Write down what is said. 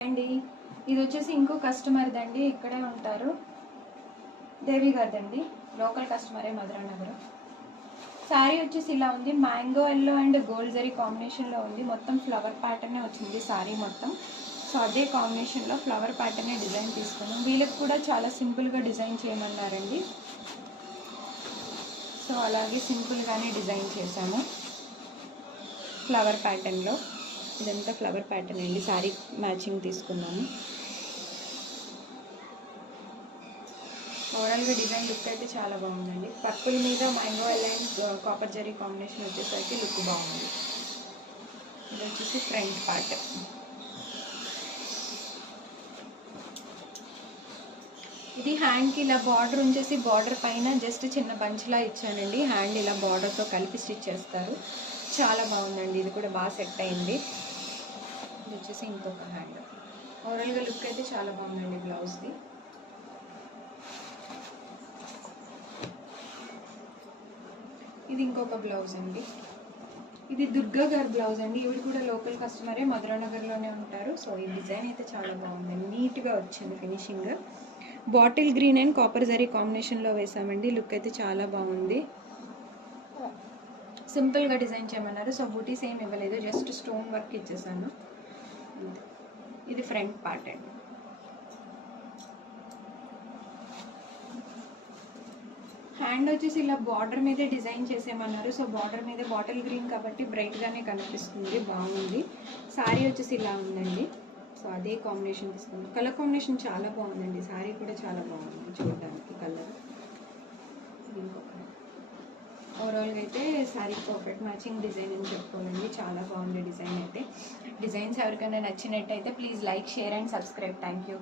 అండి ఇది వచ్చేసి ఇంకో కస్టమర్ దండి, ఇక్కడే ఉంటారు, దేవి గారిదండి, లోకల్ కస్టమరే, మధురానగర్. శారీ వచ్చేసి ఇలా ఉంది, mango yellow and gold zari కాంబినేషన్లో ఉంది. మొత్తం ఫ్లవర్ ప్యాటర్నే వచ్చింది శారీ మొత్తం. సో అదే కాంబినేషన్లో ఫ్లవర్ ప్యాటర్నే డిజైన్ తీసుకున్నాం. వీళ్ళకి కూడా చాలా సింపుల్గా డిజైన్ చేయమన్నారండి. సో అలాగే సింపుల్గానే డిజైన్ చేశాము ఫ్లవర్ ప్యాటర్న్లో. ఇదంతా ఫ్లవర్ ప్యాటర్న్ అండి, శారీ మ్యాచింగ్ తీసుకున్నాము. ఓవరాల్గా డిజైన్ లుక్ అయితే చాలా బాగుందండి. పర్పుల్ మీద mango and copper zari combination వచ్చేసరికి లుక్ బాగుంది. ఇది వచ్చేసి ఫ్రంట్ పార్ట్. ఇది హ్యాండ్కి ఇలా బార్డర్ ఉంచేసి బార్డర్ పైన జస్ట్ చిన్న బంచ్లా ఇచ్చానండి. హ్యాండ్ ఇలా బార్డర్తో కలిపి స్టిచ్ చేస్తారు. చాలా బాగుందండి, ఇది కూడా బాగా సెట్ అయింది. ఇది వచ్చేసి ఇంకొక హ్యాండ్. ఓవరాల్గా లుక్ అయితే చాలా బాగుందండి బ్లౌజ్ది. ఇది ఇంకొక బ్లౌజ్ అండి. ఇది దుర్గా గారి బ్లౌజ్ అండి. ఇవి కూడా లోకల్ కస్టమరే, మధురానగర్లోనే ఉంటారు. సో ఈ డిజైన్ అయితే చాలా బాగుందండి, నీట్గా వచ్చింది finishing. Bottle green and copper zari కాంబినేషన్లో వేసామండి. లుక్ అయితే చాలా బాగుంది. సింపుల్గా డిజైన్ చేయమన్నారు, సో బూటీస్ ఏం ఇవ్వలేదు, జస్ట్ స్టోన్ వర్క్ ఇచ్చేసాను. ఇది ఫ్రంట్ పార్ట్ అండి. హ్యాండ్ వచ్చేసి ఇలా బార్డర్ మీదే డిజైన్ చేసేయమన్నారు. సో బార్డర్ మీద బాటిల్ గ్రీన్ కాబట్టి బ్రైట్గానే కనిపిస్తుంది, బాగుంది. శారీ వచ్చేసి ఇలా ఉందండి. సో అదే కాంబినేషన్ తీసుకుంది. కలర్ కాంబినేషన్ చాలా బాగుందండి. శారీ కూడా చాలా బాగుంది చూడడానికి కలర్. ఇంకొక ఓవరాల్గా అయితే శారీ పర్ఫెక్ట్ మ్యాచింగ్ డిజైన్ అని చెప్పుకోవాలండి. చాలా బాగుంది డిజైన్ అయితే. డిజైన్స్ ఎవరికైనా నచ్చినట్టయితే please like, share and subscribe. Thank you.